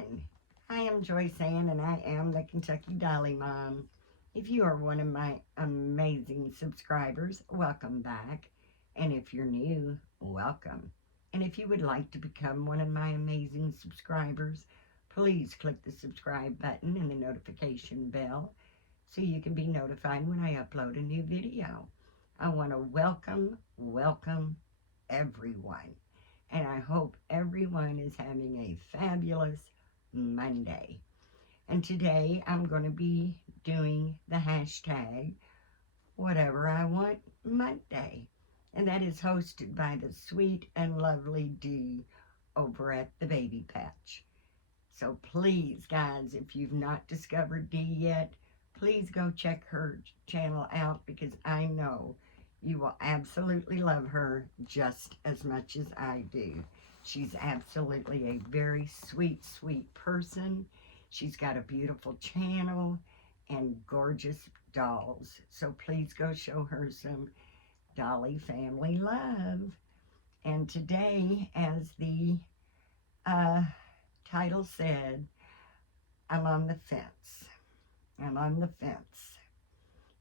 everyone. I am Joyce Ann and I am the Kentucky Dolly Mom. If you are one of my amazing subscribers, welcome back. And if you're new, welcome. And if you would like to become one of my amazing subscribers, please click the subscribe button and the notification bell so you can be notified when I upload a new video. I want to welcome everyone. And I hope everyone is having a fabulous Monday. And today I'm going to be doing the hashtag Whatever I Want Monday. And that is hosted by the sweet and lovely Dee over at the Baby Patch. So please, guys, if you've not discovered Dee yet, please go check her channel out because I know you will absolutely love her just as much as I do. She's absolutely a very sweet, sweet person. She's got a beautiful channel and gorgeous dolls. So please go show her some Dolly family love. And today, as the title said, I'm on the fence. I'm on the fence.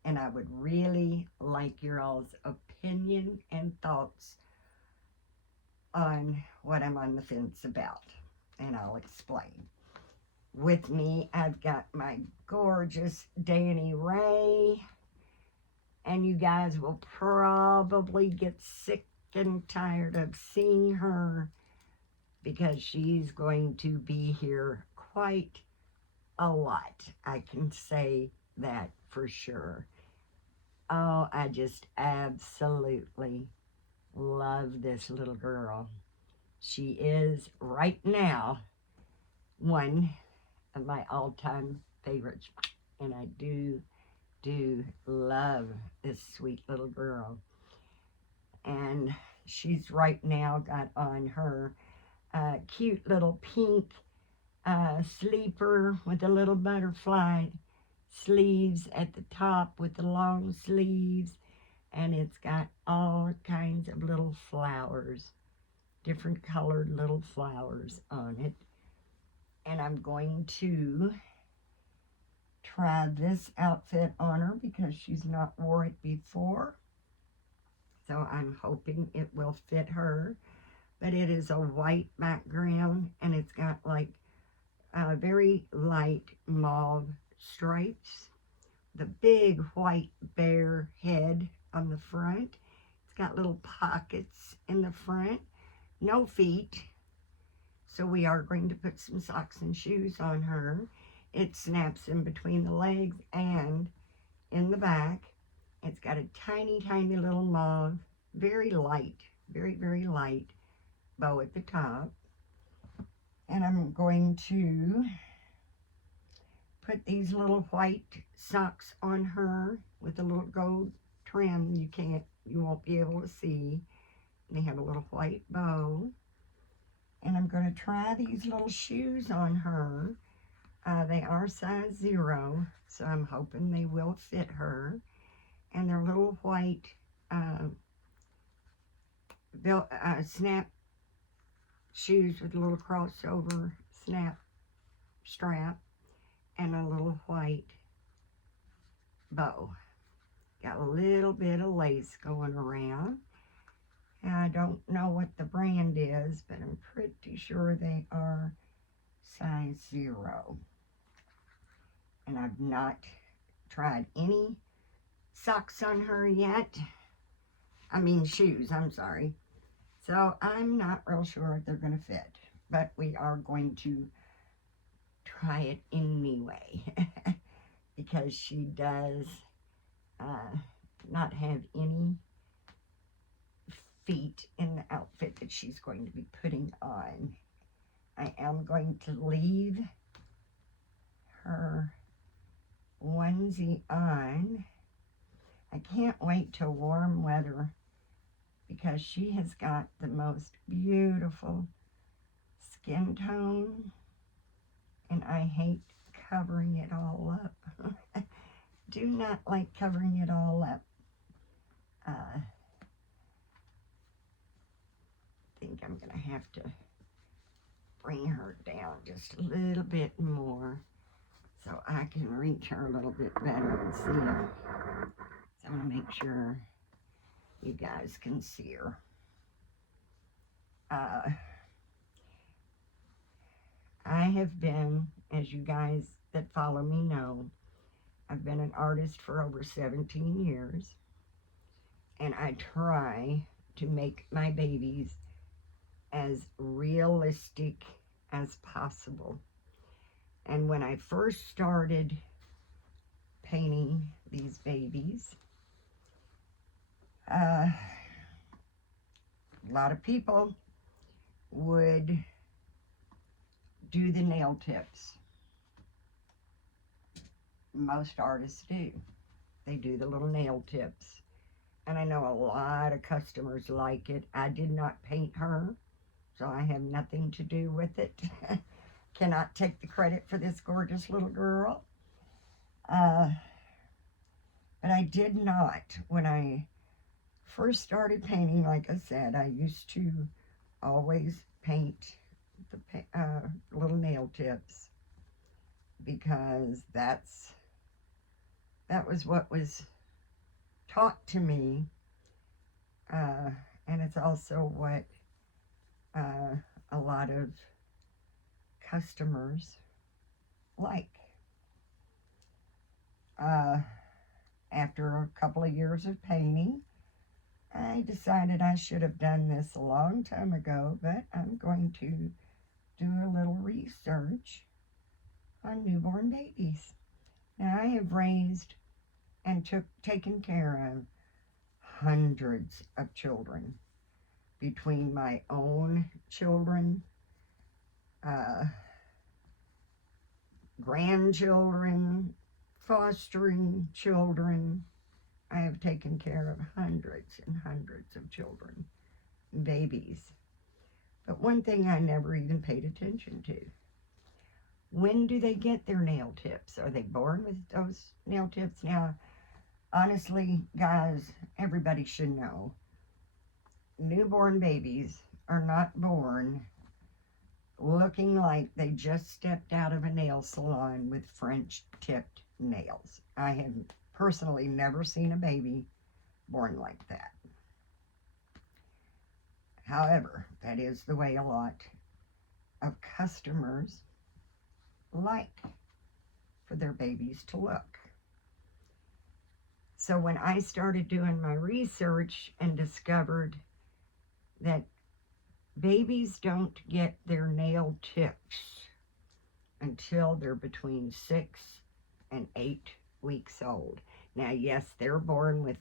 And I would really like your all's opinion and thoughts on what I'm on the fence about. And I'll explain. With me, I've got my gorgeous Danny Ray. And you guys will probably get sick and tired of seeing her because she's going to be here quite a lot. I can say that for sure. Oh, I just absolutely love this little girl. She is right now one of my all-time favorites. And I do love this sweet little girl. And she's right now got on her cute little pink sleeper with a little butterfly sleeves at the top with the long sleeves, and it's got all kinds of little flowers, different colored little flowers on it. And I'm going to try this outfit on her because she's not wore it before, so I'm hoping it will fit her. But it is a white background and it's got like very light mauve stripes, the big white bear head on the front. It's got little pockets in the front, no feet, so we are going to put some socks and shoes on her. It snaps in between the legs and in the back. It's got a tiny little mauve, very light, very light bow at the top. And I'm going to put these little white socks on her with a little gold trim. You won't be able to see. They have a little white bow. And I'm going to try these little shoes on her. They are size 0, so I'm hoping they will fit her. And they're little white snap shoes with a little crossover snap strap and a little white bow. Got a little bit of lace going around. And I don't know what the brand is, but I'm pretty sure they are size 0. And I've not tried any socks on her yet. I mean shoes, I'm sorry. So I'm not real sure if they're going to fit, but we are going to try it anyway because she does not have any feet in the outfit that she's going to be putting on. I am going to leave her onesie on. I can't wait till warm weather because she has got the most beautiful skin tone, and I hate covering it all up. Do not like covering it all up. I think I'm going to have to bring her down just a little bit more so I can reach her a little bit better and see her. So I'm going to make sure you guys can see her. I have been, as you guys that follow me know, I've been an artist for over 17 years, and I try to make my babies as realistic as possible. And when I first started painting these babies, a lot of people would do the nail tips. Most artists do. They do the little nail tips. And I know a lot of customers like it. I did not paint her, so I have nothing to do with it. Cannot take the credit for this gorgeous little girl. But I did not. When I first started painting, like I said, I used to always paint the little nail tips because that was what was taught to me, and it's also what a lot of customers like. After a couple of years of painting, I decided I should have done this a long time ago, but I'm going to do a little research on newborn babies. Now, I have raised and taken care of hundreds of children, between my own children, grandchildren, fostering children. I have taken care of hundreds and hundreds of children, babies. But one thing I never even paid attention to: when do they get their nail tips? Are they born with those nail tips? Now, honestly, guys, everybody should know, newborn babies are not born looking like they just stepped out of a nail salon with French tipped nails. I have personally never seen a baby born like that. However, that is the way a lot of customers like for their babies to look. So when I started doing my research and discovered that babies don't get their nail tips until they're between 6 and 8 weeks old. Now, yes, they're born with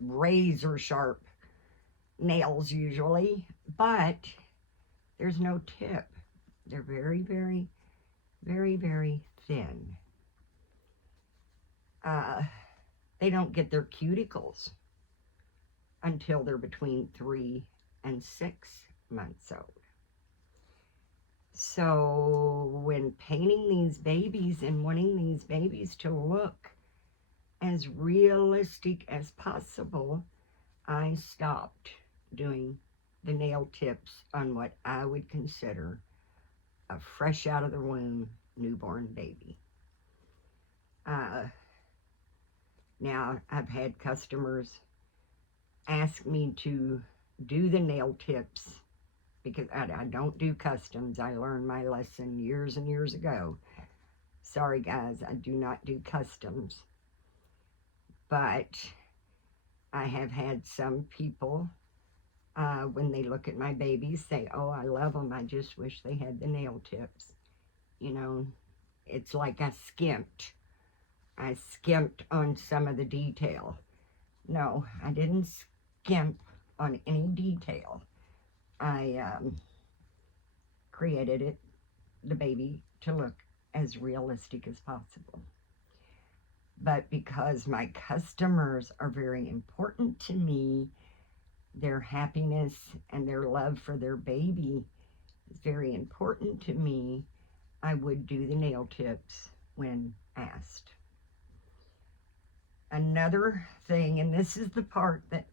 razor sharp nails usually, but there's no tip. They're very, very, very, very thin. They don't get their cuticles until they're between 3 and 6 months old. So when painting these babies and wanting these babies to look as realistic as possible, I stopped doing the nail tips on what I would consider a fresh out of the womb newborn baby. Now, I've had customers ask me to do the nail tips because I don't do customs. I learned my lesson years and years ago. Sorry, guys, I do not do customs. But I have had some people, when they look at my babies, say, "Oh, I love them. I just wish they had the nail tips." You know, it's like I skimped on some of the detail. No, I didn't skimp on any detail. I created the baby to look as realistic as possible. But because my customers are very important to me, their happiness and their love for their baby is very important to me, I would do the nail tips when asked. Another thing, and this is the part that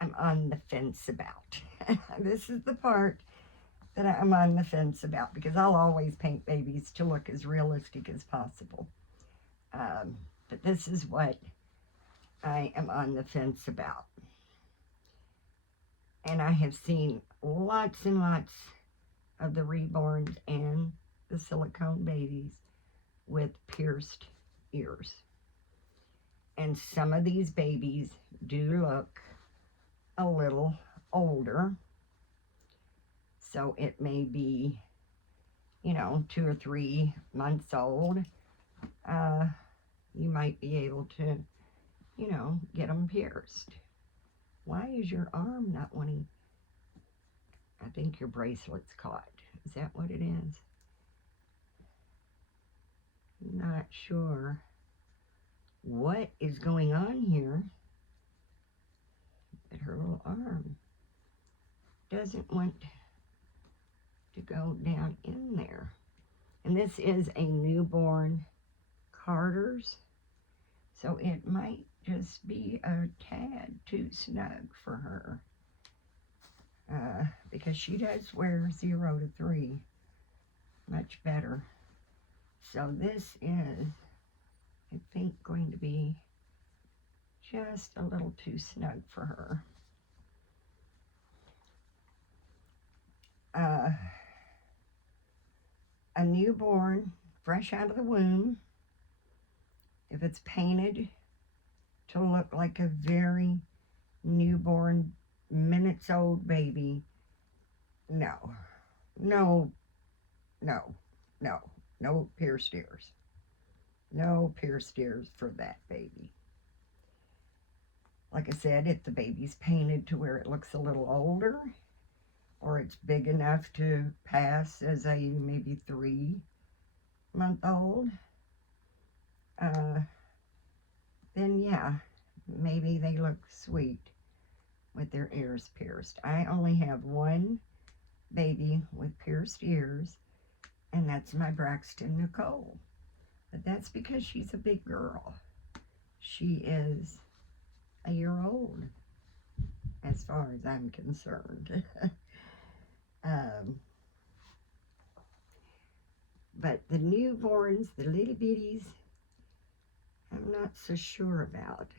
I'm on the fence about. This is the part that I'm on the fence about, because I'll always paint babies to look as realistic as possible. But this is what I am on the fence about. And I have seen lots and lots of the reborns and the silicone babies with pierced ears. And some of these babies do look a little older. So it may be, 2 or 3 months old. You might be able to, get them pierced. Why is your arm not wanting? I think your bracelet's caught. Is that what it is? Not sure what is going on here, but her little arm doesn't want to go down in there. And this is a newborn Carter's, so it might just be a tad too snug for her, because she does wear 0 to 3 much better. So this is, I think, going to be just a little too snug for her. A newborn, fresh out of the womb, if it's painted to look like a very newborn, minutes old baby, no pierced ears. No pierced ears for that baby. Like I said, if the baby's painted to where it looks a little older, or it's big enough to pass as a maybe 3-month-old, then yeah, maybe they look sweet with their ears pierced. I only have one baby with pierced ears, and that's my Braxton Nicole. But that's because she's a big girl. She is a year old, as far as I'm concerned. But the newborns, the little bitties, I'm not so sure about.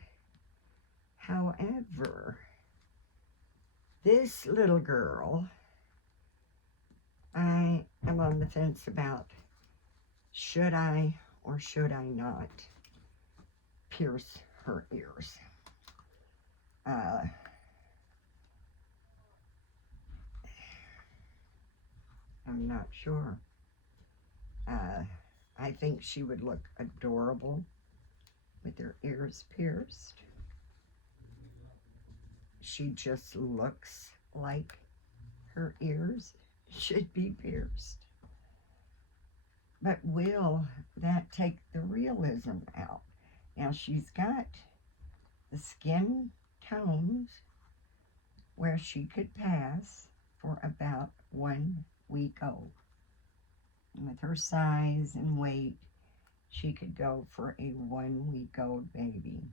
However, this little girl, I am on the fence about, should I or should I not pierce her ears? I'm not sure. I think she would look adorable with her ears pierced. She just looks like her ears should be pierced. But will that take the realism out? Now, she's got the skin tones where she could pass for about 1 week old. And with her size and weight, she could go for a 1 week old baby.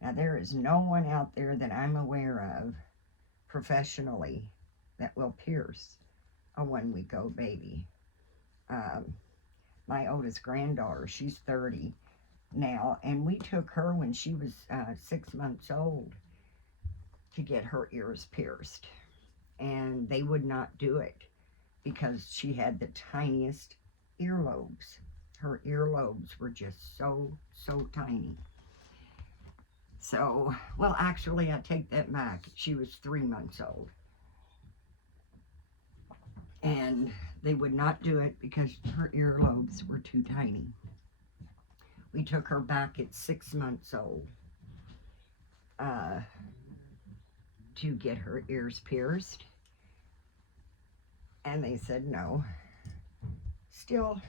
Now, there is no one out there that I'm aware of professionally that will pierce a 1 week old baby. My oldest granddaughter, she's 30 now, and we took her when she was 6 months old to get her ears pierced, and they would not do it because she had the tiniest earlobes. Her earlobes were just so tiny. So, well, actually, I take that back. She was 3 months old. And they would not do it because her earlobes were too tiny. We took her back at 6 months old to get her ears pierced. And they said no. Still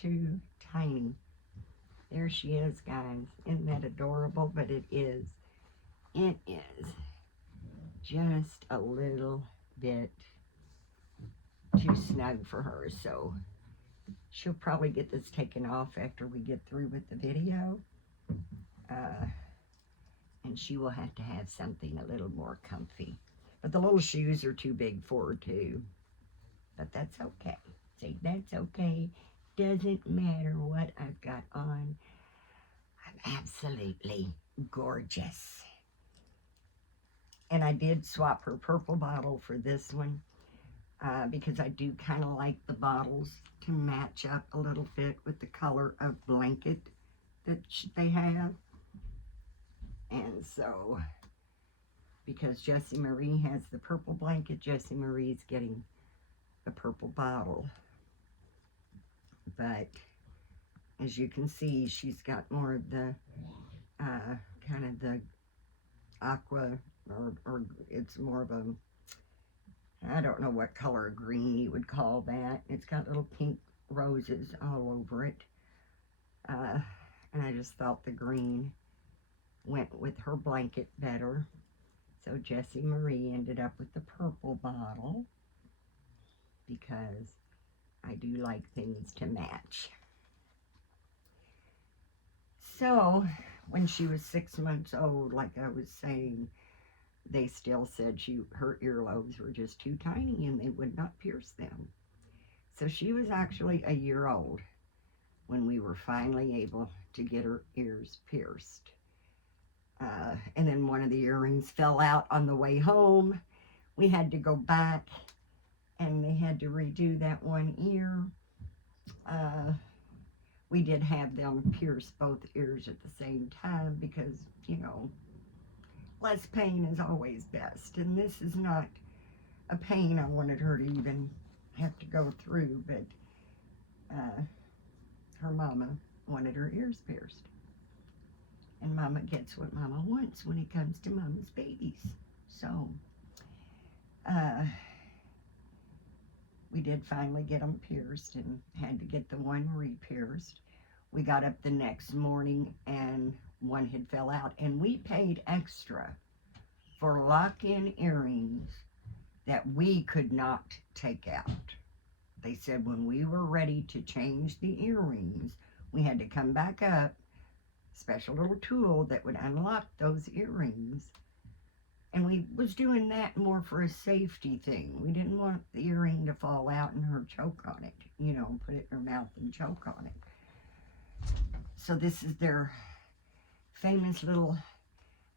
too tiny. There she is, guys. Isn't that adorable? But it is just a little bit too snug for her. So she'll probably get this taken off after we get through with the video. And she will have to have something a little more comfy. But the little shoes are too big for her too. But that's okay. See, that's okay. Doesn't matter what I've got on. I'm absolutely gorgeous. And I did swap her purple bottle for this one because I do kind of like the bottles to match up a little bit with the color of blanket that they have. And so, because Jessie Marie has the purple blanket, Jessie Marie's getting the purple bottle. But as you can see, she's got more of the kind of the aqua, or it's more of a, I don't know what color green you would call that. It's got little pink roses all over it. And I just thought the green went with her blanket better. So Jessie Marie ended up with the purple bottle because I do like things to match. So when she was 6 months old, like I was saying, they still said her earlobes were just too tiny and they would not pierce them. So she was actually a year old when we were finally able to get her ears pierced. And then one of the earrings fell out on the way home. We had to go back and they had to redo that one ear. We did have them pierce both ears at the same time because, you know, less pain is always best. And this is not a pain I wanted her to even have to go through, but her mama wanted her ears pierced. And mama gets what mama wants when it comes to mama's babies. So, we did finally get them pierced and had to get the one re-pierced. We got up the next morning and one had fell out, and we paid extra for lock-in earrings that we could not take out. They said when we were ready to change the earrings, we had to come back up, special little tool that would unlock those earrings. And we was doing that more for a safety thing. We didn't want the earring to fall out and her choke on it, you know, put it in her mouth and choke on it. So this is their famous little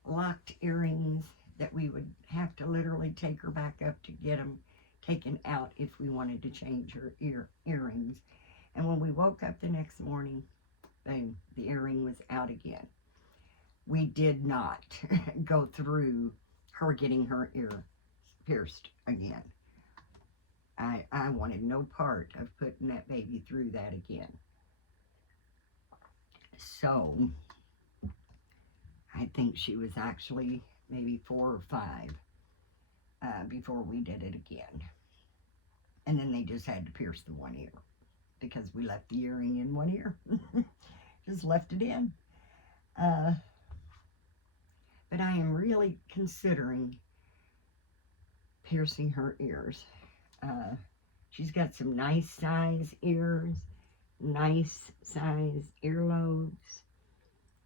locked earrings that we would have to literally take her back up to get them taken out if we wanted to change her earrings. And when we woke up the next morning, the earring was out again. We did not go through her getting her ear pierced again. I wanted no part of putting that baby through that again. So I think she was actually maybe 4 or 5 before we did it again. And then they just had to pierce the one ear because we left the earring in one ear. Just left it in. But I am really considering piercing her ears. She's got some nice size ears, nice size earlobes.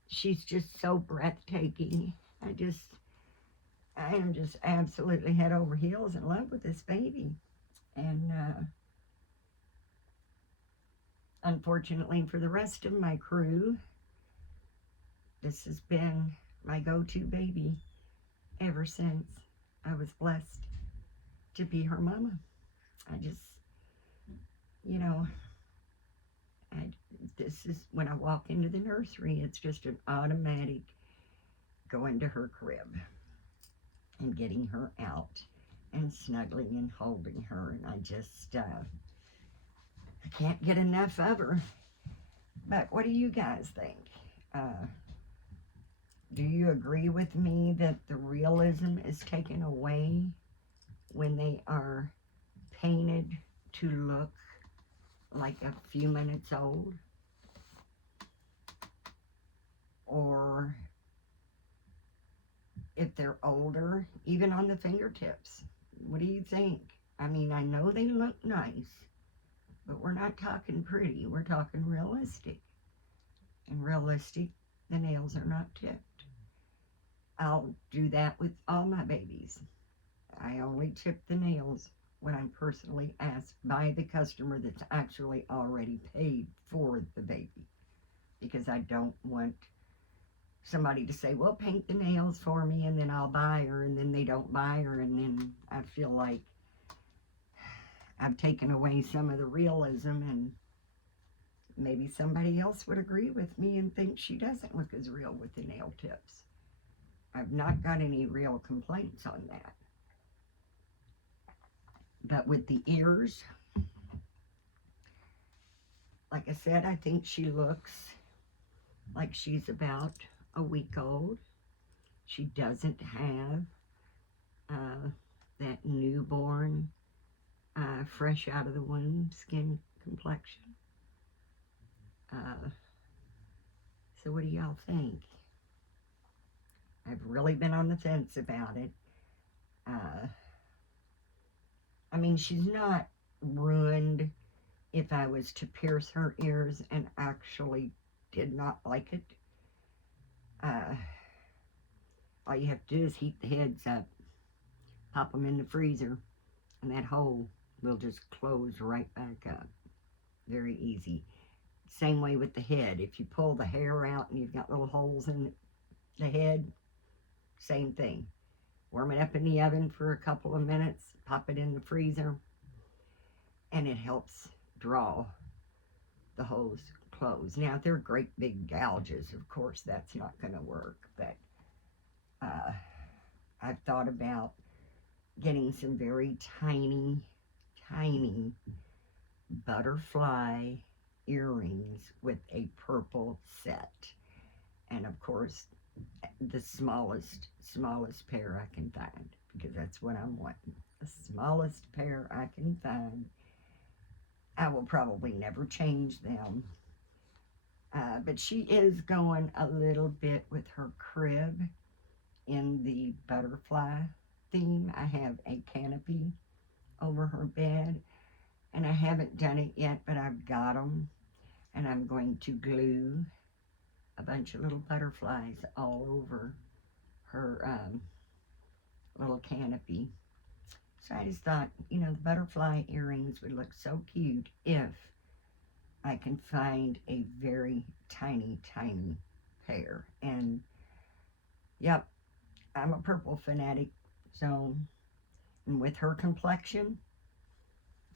She's just so breathtaking. I am just absolutely head over heels in love with this baby. And unfortunately for the rest of my crew, this has been my go-to baby ever since I was blessed to be her mama. I just, you know, this is when I walk into the nursery, it's just an automatic going to her crib and getting her out and snuggling and holding her. And I just, I can't get enough of her. But what do you guys think? Do you agree with me that the realism is taken away when they are painted to look like a few minutes old? Or if they're older, even on the fingertips? What do you think? I mean, I know they look nice, but we're not talking pretty. We're talking realistic. And realistic, the nails are not tipped. I'll do that with all my babies. I only chip the nails when I'm personally asked by the customer that's actually already paid for the baby, because I don't want somebody to say, well, paint the nails for me, and then I'll buy her, and then they don't buy her, and then I feel like I've taken away some of the realism, and maybe somebody else would agree with me and think she doesn't look as real with the nail tips. I've not got any real complaints on that. But with the ears, like I said, I think she looks like she's about a week old. She doesn't have that newborn, fresh out of the womb skin complexion. So what do y'all think? I've really been on the fence about it. I mean, she's not ruined if I was to pierce her ears and actually did not like it. All you have to do is heat the heads up, pop them in the freezer, and that hole will just close right back up. Very easy. Same way with the head. If you pull the hair out and you've got little holes in the head, same thing. Warm it up in the oven for a couple of minutes, pop it in the freezer, and it helps draw the holes closed. Now, if they're great big gouges, of course, that's not going to work, but I've thought about getting some very tiny, tiny butterfly earrings with a purple set. And of course, the smallest pair I can find, because that's what I'm wanting. The smallest pair I can find. I will probably never change them. But she is going a little bit with her crib in the butterfly theme. I have a canopy over her bed, and I haven't done it yet, but I've got them, and I'm going to glue a bunch of little butterflies all over her little canopy. So I just thought, you know, the butterfly earrings would look so cute if I can find a very tiny, tiny pair. And yep, I'm a purple fanatic, so, and with her complexion,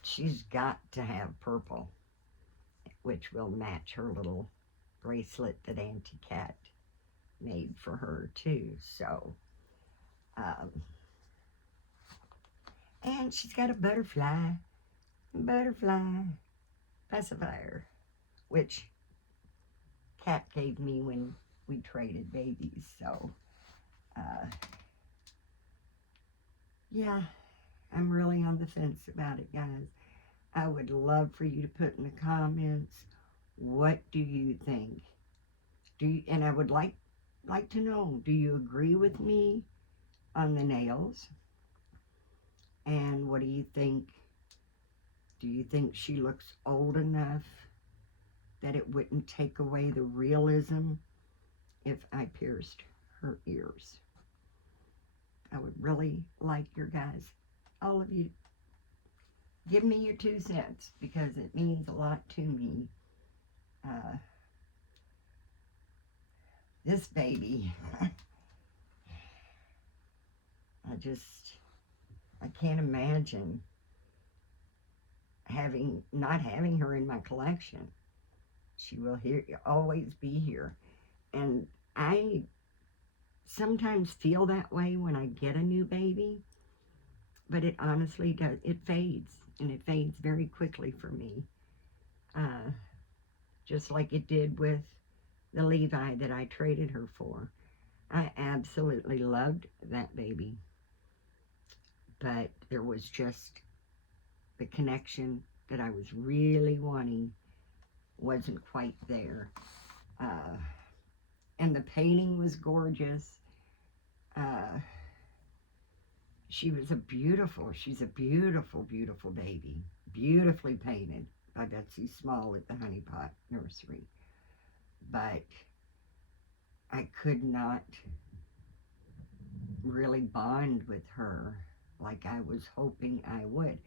she's got to have purple, which will match her little bracelet that Auntie Cat made for her too. So, and she's got a butterfly pacifier, which Cat gave me when we traded babies. So, yeah, I'm really on the fence about it, guys. I would love for you to put in the comments, what do you think? And I would like to know, do you agree with me on the nails? And what do you think? Do you think she looks old enough that it wouldn't take away the realism if I pierced her ears? I would really like your guys, all of you, give me your 2 cents, because it means a lot to me. This baby, I can't imagine not having her in my collection. She will always be here. And I sometimes feel that way when I get a new baby, but it honestly does. It fades, and it fades very quickly for me. Just like it did with the Levi that I traded her for. I absolutely loved that baby, but there was just the connection that I was really wanting wasn't quite there. And the painting was gorgeous. She's a beautiful, beautiful baby. Beautifully painted by Betsy Small at the Honey Pot Nursery. But I could not really bond with her like I was hoping I would.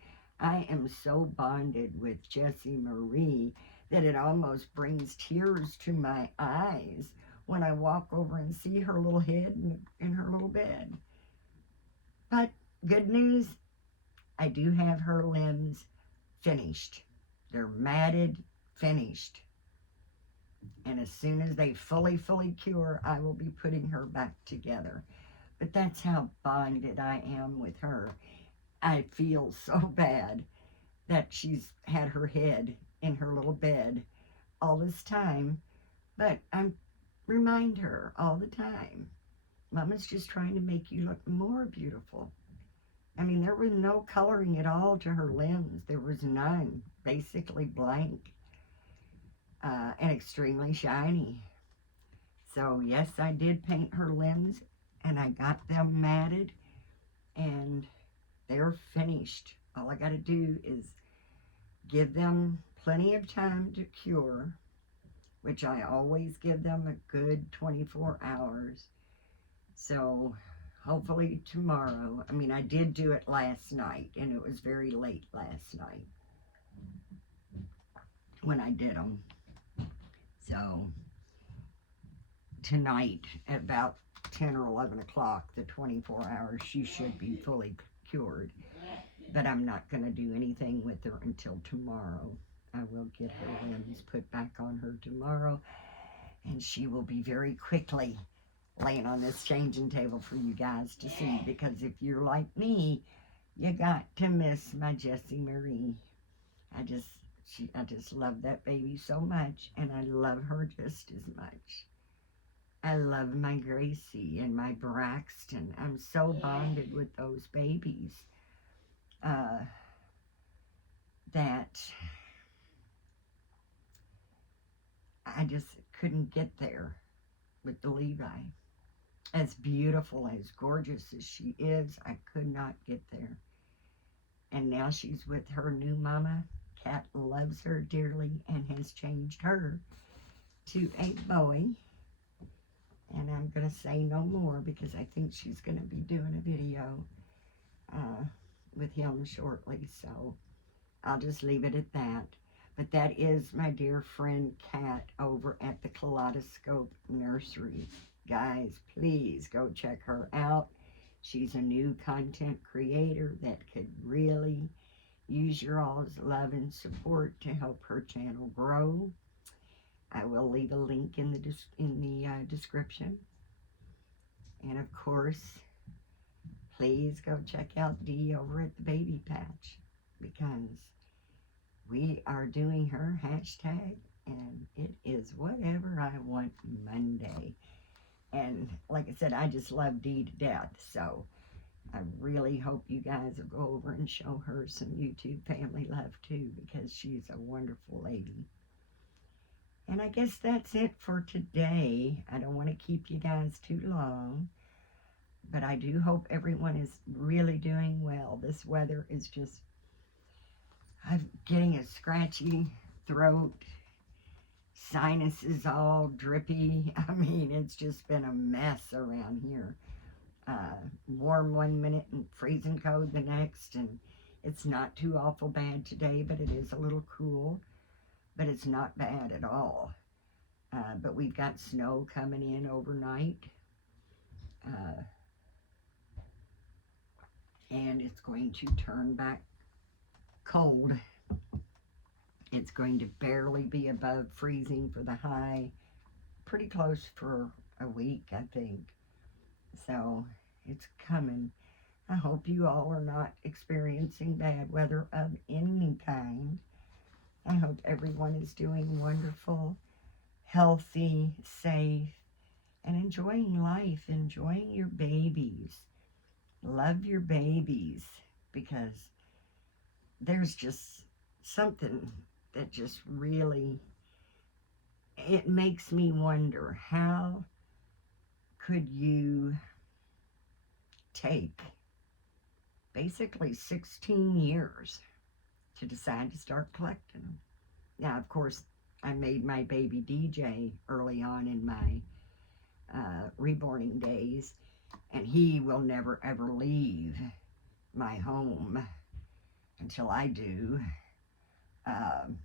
I am so bonded with Jessie Marie that it almost brings tears to my eyes when I walk over and see her little head in her little bed. But good news, I do have her limbs finished. They're matted, finished. And as soon as they fully cure, I will be putting her back together. But that's how bonded I am with her. I feel so bad that she's had her head in her little bed all this time, but I remind her all the time, Mama's just trying to make you look more beautiful. I mean, there was no coloring at all to her limbs. There was none, basically blank, and extremely shiny. So yes, I did paint her limbs, and I got them matted, and they're finished. All I got to do is give them plenty of time to cure, which I always give them a good 24 hours. So hopefully tomorrow, I mean, I did do it last night, and it was very late last night when I did them. So tonight at about 10 or 11 o'clock, the 24 hours, she should be fully cured. But I'm not going to do anything with her until tomorrow. I will get her limbs put back on her tomorrow, and she will be very quickly laying on this changing table for you guys to see, because if you're like me, you got to miss my Jessie Marie. I just love that baby so much, and I love her just as much. I love my Gracie and my Braxton. I'm so bonded with those babies that I just couldn't get there with the Levi. As beautiful, as gorgeous as she is, I could not get there. And now she's with her new mama. Kat loves her dearly and has changed her to a boy. And I'm going to say no more because I think she's going to be doing a video with him shortly. So I'll just leave it at that. But that is my dear friend Kat over at the Kaleidoscope Nursery. Guys, please go check her out. She's a new content creator that could really use your all's love and support to help her channel grow. I will leave a link in the description. And of course, please go check out Dee over at the Baby Patch, because we are doing her hashtag, and it is Whatever I Want Monday. And like I said, I just love Dee to death, so I really hope you guys will go over and show her some YouTube family love too, because she's a wonderful lady. And I guess that's it for today. I don't want to keep you guys too long, but I do hope everyone is really doing well. This weather is just, I'm getting a scratchy throat, sinuses all drippy. I mean, it's just been a mess around here. Warm one minute and freezing cold the next, and it's not too awful bad today, but it is a little cool, but it's not bad at all. But we've got snow coming in overnight, and it's going to turn back cold. It's going to barely be above freezing for the high, pretty close for a week, I think. So it's coming. I hope you all are not experiencing bad weather of any kind. I hope everyone is doing wonderful, healthy, safe, and enjoying life, enjoying your babies. Love your babies, because there's just something that just really, it makes me wonder, how could you take basically 16 years to decide to start collecting them? Now, of course, I made my baby DJ early on in my reborning days, and he will never ever leave my home until I do. Um,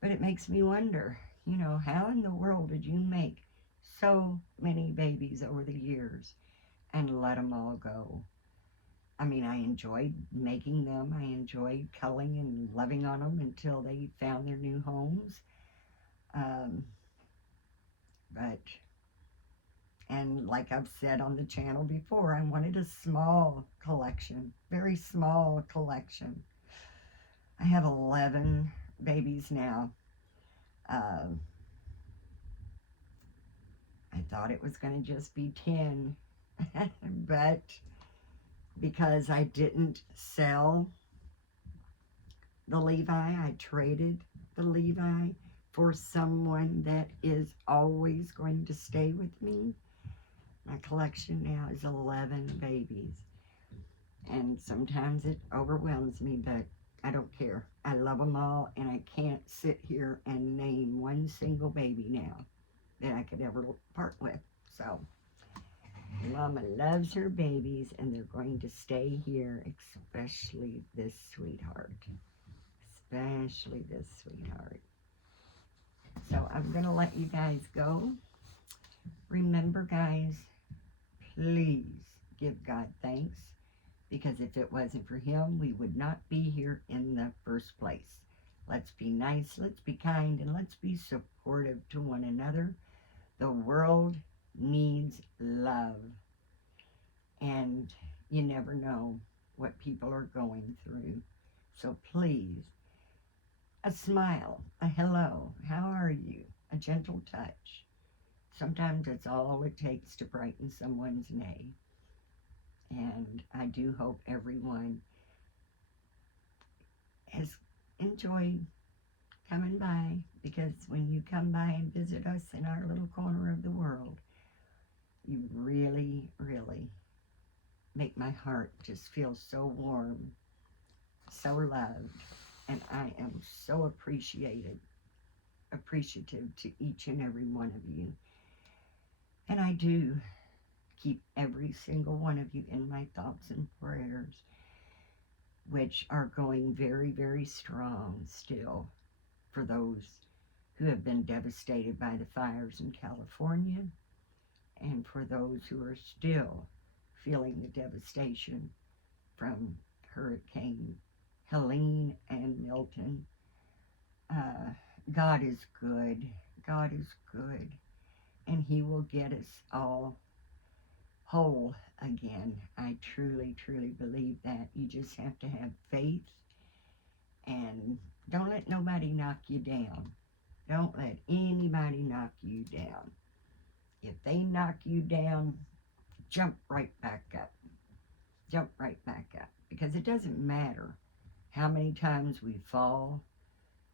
but it makes me wonder, how in the world did you make so many babies over the years and let them all go? I mean, I enjoyed making them. I enjoyed culling and loving on them until they found their new homes. Um, but, and like I've said on the channel before, I wanted a small collection, very small collection. I have 11 babies now. Um, I thought it was going to just be 10, but because I didn't sell the Levi, I traded the Levi for someone that is always going to stay with me. My collection now is 11 babies. And sometimes it overwhelms me, but I don't care. I love them all, and I can't sit here and name one single baby now that I could ever part with. So, Mama loves her babies, and they're going to stay here, especially this sweetheart. Especially this sweetheart. So, I'm going to let you guys go. Remember, guys, please give God thanks, because if it wasn't for Him, we would not be here in the first place. Let's be nice, let's be kind, and let's be supportive to one another. The world needs love, and you never know what people are going through. So please, a smile, a hello, how are you, a gentle touch. Sometimes that's all it takes to brighten someone's day. And I do hope everyone has enjoyed coming by, because when you come by and visit us in our little corner of the world, you really, really make my heart just feel so warm, so loved, and I am so appreciative to each and every one of you. And I do keep every single one of you in my thoughts and prayers, which are going very, very strong still for those who have been devastated by the fires in California, and for those who are still feeling the devastation from Hurricane Helene and Milton. God is good. God is good. And He will get us all whole again. I truly, truly believe that. You just have to have faith, and don't let nobody knock you down. Don't let anybody knock you down. If they knock you down, jump right back up. Jump right back up. Because it doesn't matter how many times we fall.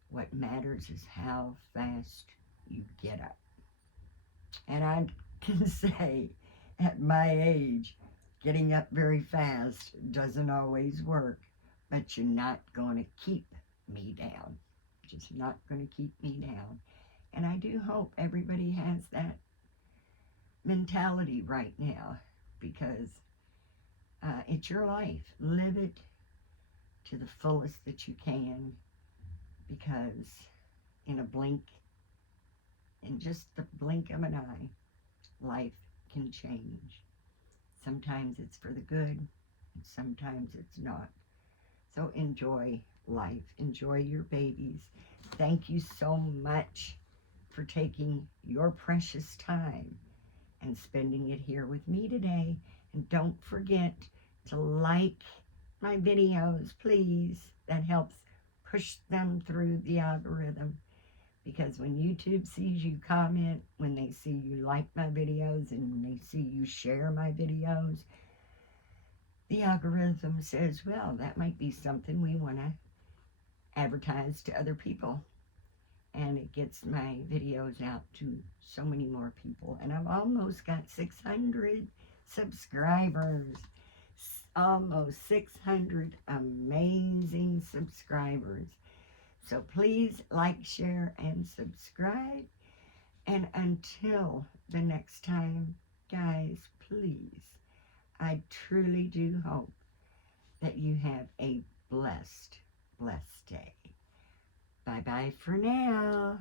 What matters is how fast you get up. And I can say, at my age, getting up very fast doesn't always work, but you're not going to keep me down. Just not going to keep me down. And I do hope everybody has that mentality right now, because it's your life. Live it to the fullest that you can, because in a blink, in just the blink of an eye, life can change. Sometimes it's for the good, and sometimes it's not. So enjoy life. Enjoy your babies. Thank you so much for taking your precious time and spending it here with me today. And don't forget to like my videos, please. That helps push them through the algorithm. Because when YouTube sees you comment, when they see you like my videos, and when they see you share my videos, the algorithm says, well, that might be something we want to advertise to other people. And it gets my videos out to so many more people. And I've almost got 600 subscribers. Almost 600 amazing subscribers. So please like, share, and subscribe. And until the next time, guys, please, I truly do hope that you have a blessed, blessed day. Bye-bye for now.